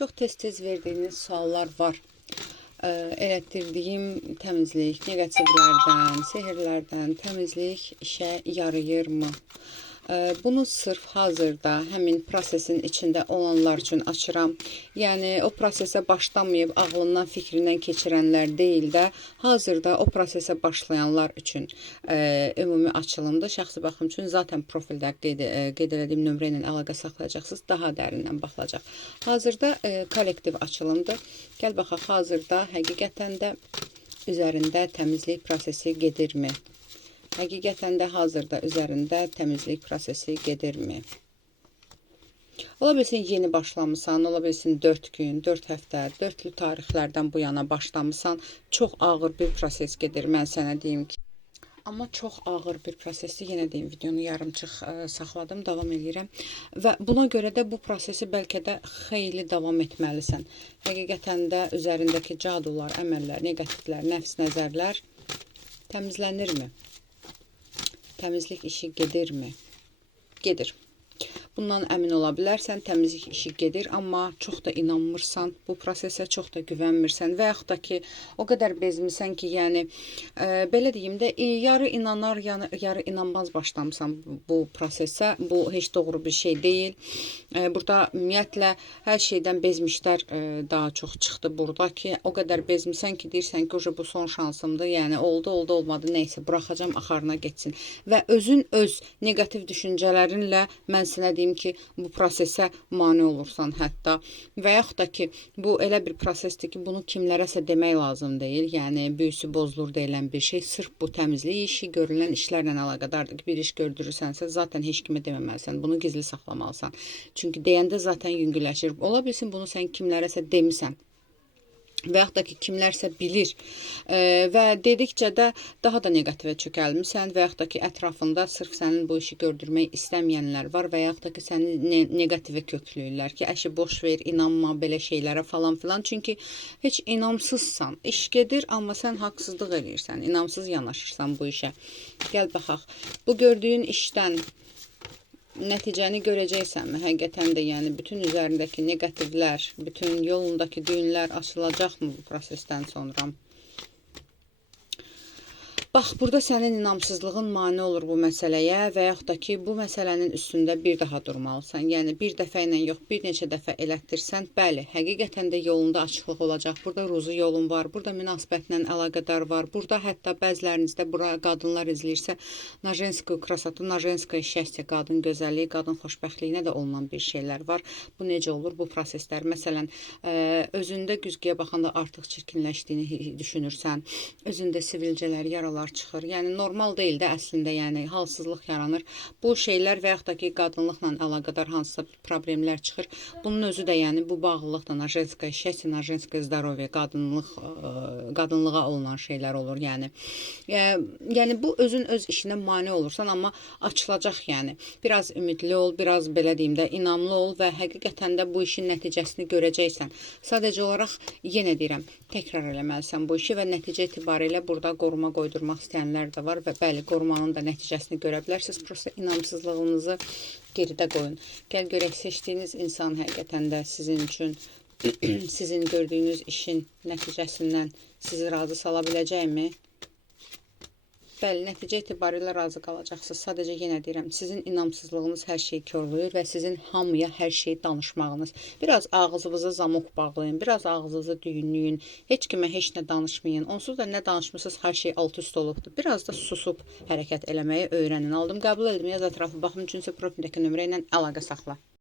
Çox tez-tez verdiyiniz suallar var. Elətdirdiyim təmizlik, negativlərdən, sehirlərdən təmizlik işə yarayırmı? Bunu sırf hazırda həmin prosesin içində olanlar üçün açıram. Yəni o prosesə başlamayıb ağlından, fikrindən keçirənlər deyil də, hazırda o prosesə başlayanlar üçün ümumi açılımdır. Şəxsi baxım üçün zaten profildə qeyd etdiyim nömrə ilə əlaqə saxlayacaqsınız, daha dərindən baxılacaq. Hazırda kollektiv açılımdır. Gəl baxaq, hazırda həqiqətən də üzərində təmizlik prosesi gedirmi? Həqiqətən də hazırda üzərində təmizlik prosesi gedirmi? Ola bilsin yeni başlamısan, ola bilsin 4 gün, 4 həftə, 4'lü tarixlərdən bu yana başlamısan, çox ağır bir proses gedir, mən sənə deyim ki. Amma çox ağır bir prosesdir, yenə deyim, videonu yarımçıq saxladım, davam edirəm. Və buna görə də bu prosesi bəlkə də xeyli davam etməlisən. Həqiqətən də üzərindəki cadular, əməllər, negativlər, nəfs nəzərlər təmizlənirmi? Təmizlik işi gedirmi? Gedir. Bundan əmin ola bilərsən, təmizlik işi gedir, amma çox da inanmırsan, bu prosesə çox da güvənmirsən və yaxud da ki, o qədər bezmirsən ki, yəni, belə deyim də, yarı inanar, yarı inanmaz başlamısan bu prosesə. Bu heç doğru bir şey deyil. Burada ümumiyyətlə hər şeydən bezmişlər daha çox çıxdı burada ki, o qədər bezmirsən ki, deyirsən ki, bu son şansımdır, yəni oldu, olmadı, neysə, buraxacam, axarına getsin. Və özün öz negativ düşüncələrinlə mən sənə deyim ki, bu prosesə mane olursan hətta və yaxud da ki, bu elə bir prosesdir ki, bunu kimlərəsə demək lazım deyil, yəni büyüsü bozulur deyilən bir şey, sırf bu təmizlik işi görülən işlərlə əlaqədardır ki, bir iş gördürürsənsə, zaten heç kimə deməməlisən, bunu gizli saxlamalısan. Çünki deyəndə zaten yüngülləşir. Ola bilsin bunu sən kimlərəsə demisən və yaxud da ki, kimlərsə bilir və dedikcə də daha da negativə çökəlmirsən və yaxud da ki, ətrafında sırf sənin bu işi gördürmək istəməyənlər var və yaxud da ki, səni negativə kökləyirlər ki, əşi boş ver, inanma belə şeylərə falan filan. Çünki heç inamsızsan, iş gedir, amma sən haqsızlıq edirsən, inamsız yanaşırsan bu işə. Gəl baxaq, bu gördüyün işdən nəticəni görəcəksənmi? Həqiqətən də yəni bütün üzərindəki negativlər, bütün yolundakı düyünlər açılacaqmı bu prosesdən sonra? Bax, burada sənin inamsızlığın mane olur bu məsələyə və yaxud da ki, bu məsələnin üstündə bir daha durmalısan. Yəni, bir dəfə ilə yox, bir neçə dəfə elətdirsən, bəli, həqiqətən də yolunda açıqlıq olacaq. Burada ruzi yolun var, burada münasibətlə əlaqədar var. Burada hətta bəzilərinizdə bura qadınlar izləyirsə, najenskoy krasatı, najenskoy şəxsiyə, qadın gözəlliyi, qadın xoşbəxtliyinə də olunan bir şeylər var. Bu necə olur? Bu proseslər, məsələn, özündə güzgüyə baxanda artıq çirkinləşdiyini düşünürsən, özündə sivilcələr, yaralar çıxır. Yəni normal deyil də əslində, yəni halsızlıq yaranır. Bu şeylər və yaxud da ki, qadınlıqla əlaqədar hansısa problemlər çıxır. Bunun özü də yəni bu bağlılıqla najenskaya şəxsi, najenskaya zdarovya, qadınlığa olunan şeylər olur. Yəni bu özün öz işinə mane olursan, amma açılacaq yəni. Biraz ümidli ol, biraz belə deyim də inamlı ol və həqiqətən də bu işin nəticəsini görəcəksən. Sadəcə olaraq yenə deyirəm, təkrar eləməlisən bu işi və nəticə etibarilə burada qoruma qoydurmaq istəyənlər də var və bəli, qorumanın da nəticəsini görə bilərsiniz. Prosta inamsızlığınızı geridə qoyun. Gəl görək, seçdiyiniz insan həqiqətən də sizin üçün, sizin gördüyünüz işin nəticəsindən sizi razı sala biləcəkmi? Bəli, nəticə etibarilə razı qalacaqsınız. Sadəcə yenə deyirəm, sizin inamsızlığınız hər şeyi körlüyür və sizin hamıya hər şeyi danışmağınız. Biraz ağzınıza zamok bağlayın, biraz ağzınızı düyünləyin, heç kimə heç nə danışmayın. Onsuz da nə danışmısınız, hər şey alt üst olubdur. Biraz da susub hərəkət eləməyi öyrənin. Aldım, qəbul edin, yaz ətrafı baxım üçüncü profildəki nömrə ilə əlaqə saxla.